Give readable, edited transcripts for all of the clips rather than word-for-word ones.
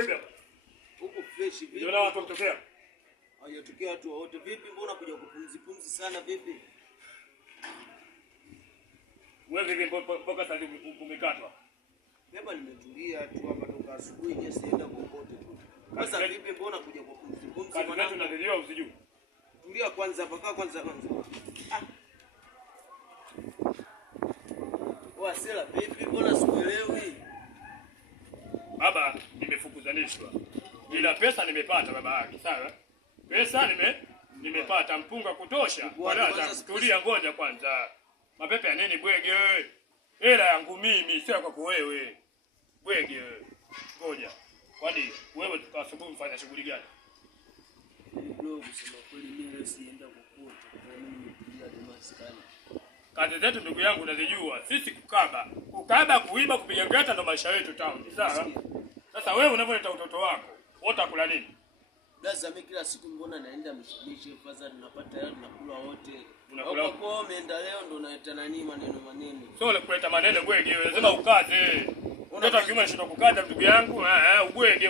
Vipi hapa? Huko fresh vipi? Ndio watu kutokea. Hajatokea watu wote. Vipi mbona kuja kupumzi sana vipi? Wewe vipi mpaka sasa umekatwa? Beba nimetulia tu hapa toka asubuhi je sienda kokote tu. Sasa vipi mbona kuja kupumzi Kazi yetu tunadhiliwa usijui. Tulia kwanza hapa kwanza. Ah. Wasela vipi mbona sikuelewi? Baba nimefukuzanishwa. Ila pesa nimepata baba yake, sawa? Pesa nimepata mpunga kutosha. Wala tulia ngoja kwanza. Mapepe ya nini bwege wewe? Hela yangu mimi sio kwako wewe. Bwege wewe. Ngoja. Kwani wewe tukasubuhi mfanya shughuli gani? Ndio kusema kweli mimi sienda kokote. Kwa nini tulia demaskani? Kazi zetu ndugu yangu unazijua. Sisi kukaba, kuiba, kupiga ngeta ndo maisha yetu town. Sawa? Sasa wewe unavyoleta utoto wako, utakula nini? Blaza mimi kila siku mbona naenda mshimishe kwanza tunapata hela tunakula wote. Unakula kwa umeenda leo ndo unaita nani maneno. Sio ile kuleta maneno bwege, lazima ukaze. Unataka kiuma nishinda kukaza ndugu yangu, ubwege,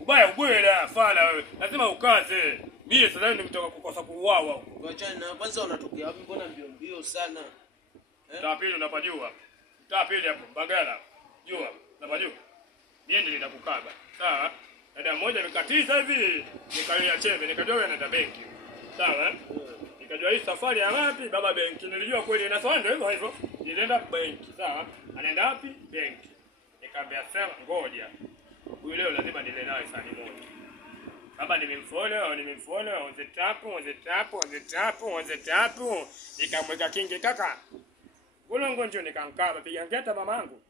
ubaya ubwela fala wewe. Lazima ukaze. Mimi sasa ndio nimetoka kukosa kuuawa huko. Tuachane na kwanza unatokea wapi mbona mbio sana? Tapili unapajua. Tapili hapo Bagala. Jua, unapajua. Mimi nilienda kukaba. Sawa? Dada mmoja nikatiza hivi, nikalia chembe, nikajua anaenda benki. Sawa? Nikajua hii safari ya wapi? Baba benki. Nilijua kweli na swali ndio hivyo. Nilienda benki, sawa? Anaenda wapi? Benki. Nikamwambia sema ngoja. Huyu leo lazima nile naye sani moja. Baba nimemfollow, on the tap. Nikamweka kingi kaka. Kulongo njoo nikankaba, piga ngeta mamangu.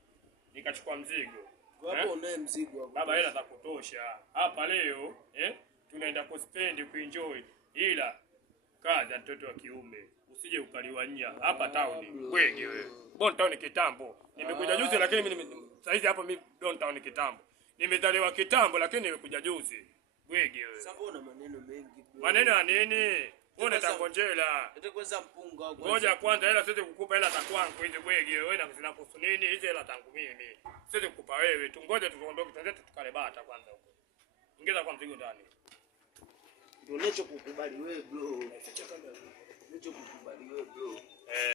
Nikachukua mzigo. Hapo unaye mzigo hapo. Baba hela za kutosha. Hapa leo, tunaenda kuspend kuenjoy. Ila kaza mtoto wa kiume. Usije ukaliwanya hapa town. Bwege wewe. Bon town kitambo. Nimekuja juzi lakini mimi saizi hapa mimi don town kitambo. Nimezaliwa kitambo lakini nimekuja juzi. Bwege wewe. Sasa mbona maneno mengi bro? Maneno ya nini? Wewe utakonjela. Utakweza mpunga au ngoja kwanza hela siwezi kukupa hela za kwangu hizi bwege wewe na zinakuhusu nini hizi hela zangu mimi. Siwezi kukupa wewe. Tungoje tuondoke tuende tukale bata kwanza huko. Ongeza kwa mzigo ndani. Ndio kukubali wewe bro. Ndio kukubali wewe bro.